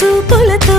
చూపులతో